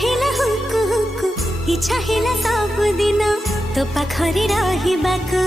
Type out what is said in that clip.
रहिला हुकु हुकु इच्छा हिला सब दिन तो पाखरे रहिबाकु